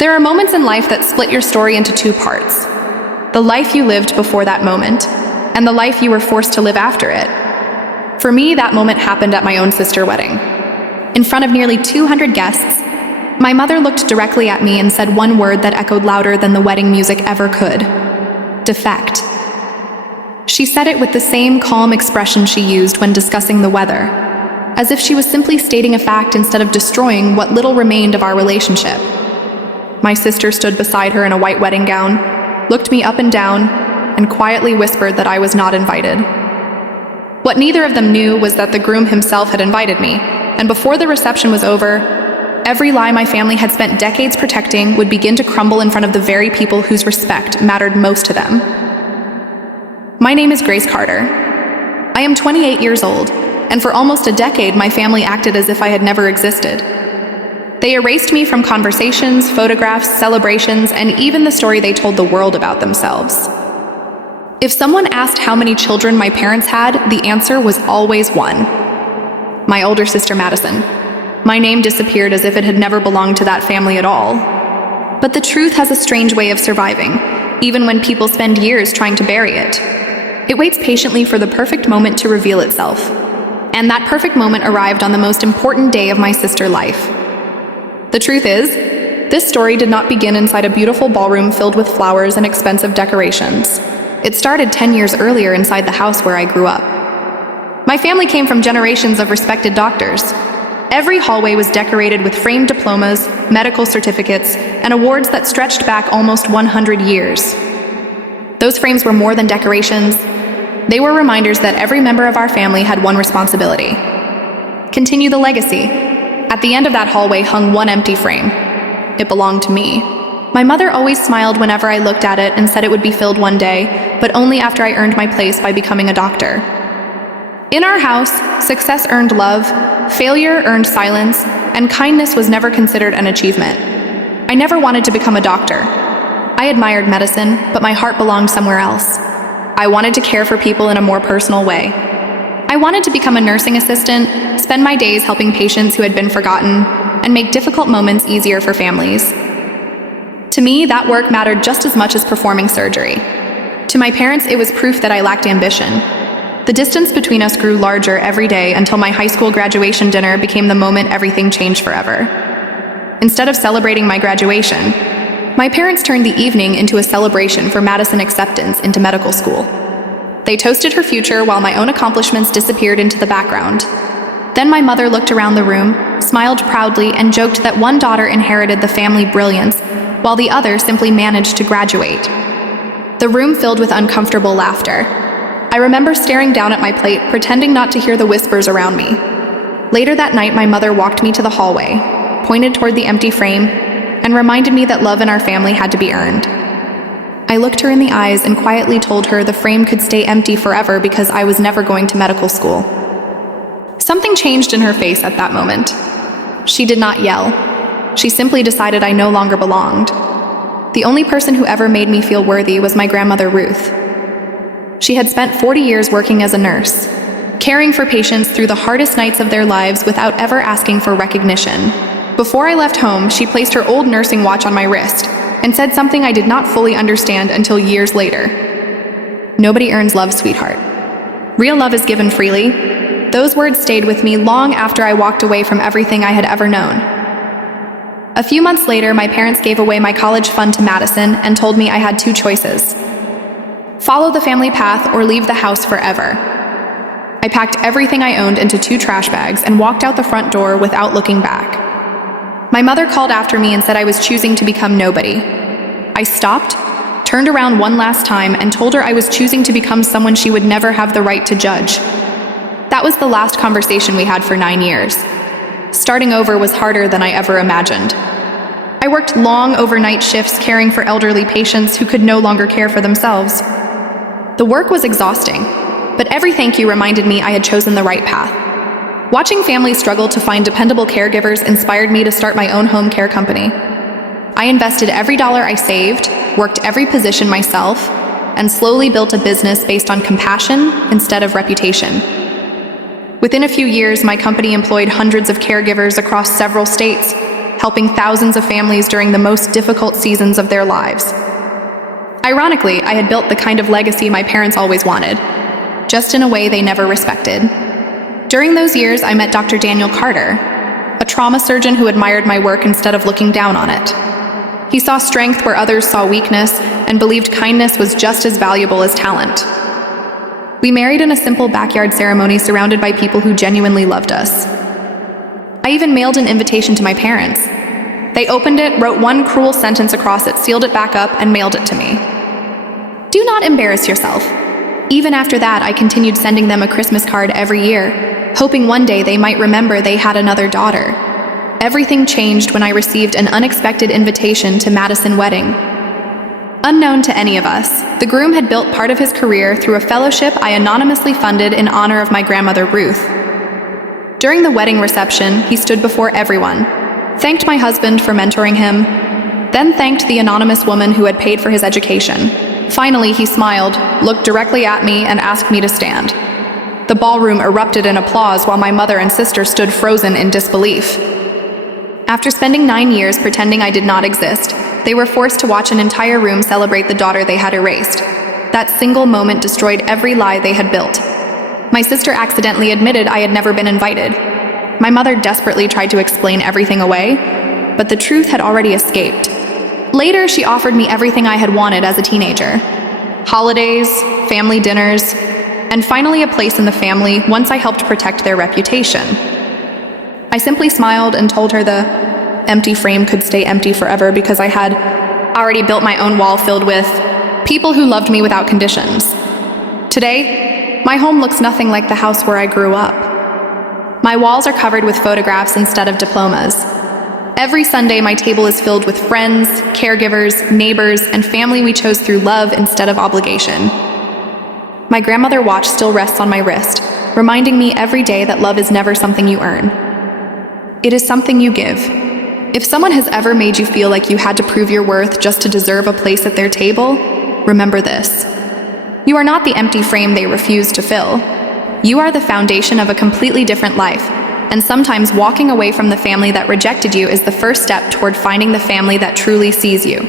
There are moments in life that split your story into two parts: the life you lived before that moment, and the life you were forced to live after it. For me, that moment happened at my own sister's wedding. In front of nearly 200 guests, my mother looked directly at me and said one word that echoed louder than the wedding music ever could: defect. She said it with the same calm expression she used when discussing the weather, as if she was simply stating a fact instead of destroying what little remained of our relationship. My sister stood beside her in a white wedding gown, looked me up and down, and quietly whispered that I was not invited. What neither of them knew was that the groom himself had invited me, and before the reception was over, every lie my family had spent decades protecting would begin to crumble in front of the very people whose respect mattered most to them. My name is Grace Carter. I am 28 years old, and for almost a decade my family acted as if I had never existed. They erased me from conversations, photographs, celebrations, and even the story they told the world about themselves. If someone asked how many children my parents had, the answer was always one: my older sister Madison. My name disappeared as if it had never belonged to that family at all. But the truth has a strange way of surviving, even when people spend years trying to bury it. It waits patiently for the perfect moment to reveal itself. And that perfect moment arrived on the most important day of my sister's life. The truth is, this story did not begin inside a beautiful ballroom filled with flowers and expensive decorations. It started 10 years earlier inside the house where I grew up. My family came from generations of respected doctors. Every hallway was decorated with framed diplomas, medical certificates, and awards that stretched back almost 100 years. Those frames were more than decorations. They were reminders that every member of our family had one responsibility: continue the legacy. At the end of that hallway hung one empty frame. It belonged to me. My mother always smiled whenever I looked at it and said it would be filled one day, but only after I earned my place by becoming a doctor. In our house, success earned love, failure earned silence, and kindness was never considered an achievement. I never wanted to become a doctor. I admired medicine, but my heart belonged somewhere else. I wanted to care for people in a more personal way. I wanted to become a nursing assistant, spend my days helping patients who had been forgotten, and make difficult moments easier for families. To me, that work mattered just as much as performing surgery. To my parents, it was proof that I lacked ambition. The distance between us grew larger every day until my high school graduation dinner became the moment everything changed forever. Instead of celebrating my graduation, my parents turned the evening into a celebration for Madison acceptance into medical school. They toasted her future while my own accomplishments disappeared into the background. Then my mother looked around the room, smiled proudly, and joked that one daughter inherited the family brilliance, while the other simply managed to graduate. The room filled with uncomfortable laughter. I remember staring down at my plate, pretending not to hear the whispers around me. Later that night, my mother walked me to the hallway, pointed toward the empty frame, and reminded me that love in our family had to be earned. I looked her in the eyes and quietly told her the frame could stay empty forever because I was never going to medical school. Something changed in her face at that moment. She did not yell. She simply decided I no longer belonged. The only person who ever made me feel worthy was my grandmother Ruth. She had spent 40 years working as a nurse, caring for patients through the hardest nights of their lives without ever asking for recognition. Before I left home, she placed her old nursing watch on my wrist and said something I did not fully understand until years later. "Nobody earns love, sweetheart. Real love is given freely." Those words stayed with me long after I walked away from everything I had ever known. A few months later, my parents gave away my college fund to Madison and told me I had two choices: follow the family path or leave the house forever. I packed everything I owned into 2 trash bags and walked out the front door without looking back. My mother called after me and said I was choosing to become nobody. I stopped, turned around one last time, and told her I was choosing to become someone she would never have the right to judge. That was the last conversation we had for 9 years. Starting over was harder than I ever imagined. I worked long overnight shifts caring for elderly patients who could no longer care for themselves. The work was exhausting, but every thank you reminded me I had chosen the right path. Watching families struggle to find dependable caregivers inspired me to start my own home care company. I invested every dollar I saved, worked every position myself, and slowly built a business based on compassion instead of reputation. Within a few years, my company employed hundreds of caregivers across several states, helping thousands of families during the most difficult seasons of their lives. Ironically, I had built the kind of legacy my parents always wanted, just in a way they never respected. During those years, I met Dr. Daniel Carter, a trauma surgeon who admired my work instead of looking down on it. He saw strength where others saw weakness and believed kindness was just as valuable as talent. We married in a simple backyard ceremony surrounded by people who genuinely loved us. I even mailed an invitation to my parents. They opened it, wrote one cruel sentence across it, sealed it back up, and mailed it to me. Do not embarrass yourself. Even after that, I continued sending them a Christmas card every year, hoping one day they might remember they had another daughter. Everything changed when I received an unexpected invitation to Madison wedding. Unknown to any of us, the groom had built part of his career through a fellowship I anonymously funded in honor of my grandmother Ruth. During the wedding reception, he stood before everyone, thanked my husband for mentoring him, then thanked the anonymous woman who had paid for his education. Finally, he smiled, looked directly at me, and asked me to stand. The ballroom erupted in applause while my mother and sister stood frozen in disbelief. After spending 9 years pretending I did not exist, they were forced to watch an entire room celebrate the daughter they had erased. That single moment destroyed every lie they had built. My sister accidentally admitted I had never been invited. My mother desperately tried to explain everything away, but the truth had already escaped. Later, she offered me everything I had wanted as a teenager. Holidays, family dinners, and finally a place in the family once I helped protect their reputation. I simply smiled and told her the empty frame could stay empty forever because I had already built my own wall filled with people who loved me without conditions. Today, my home looks nothing like the house where I grew up. My walls are covered with photographs instead of diplomas. Every Sunday, my table is filled with friends, caregivers, neighbors, and family we chose through love instead of obligation. My grandmother watch still rests on my wrist, reminding me every day that love is never something you earn. It is something you give. If someone has ever made you feel like you had to prove your worth just to deserve a place at their table, remember this. You are not the empty frame they refuse to fill. You are the foundation of a completely different life, and sometimes walking away from the family that rejected you is the first step toward finding the family that truly sees you.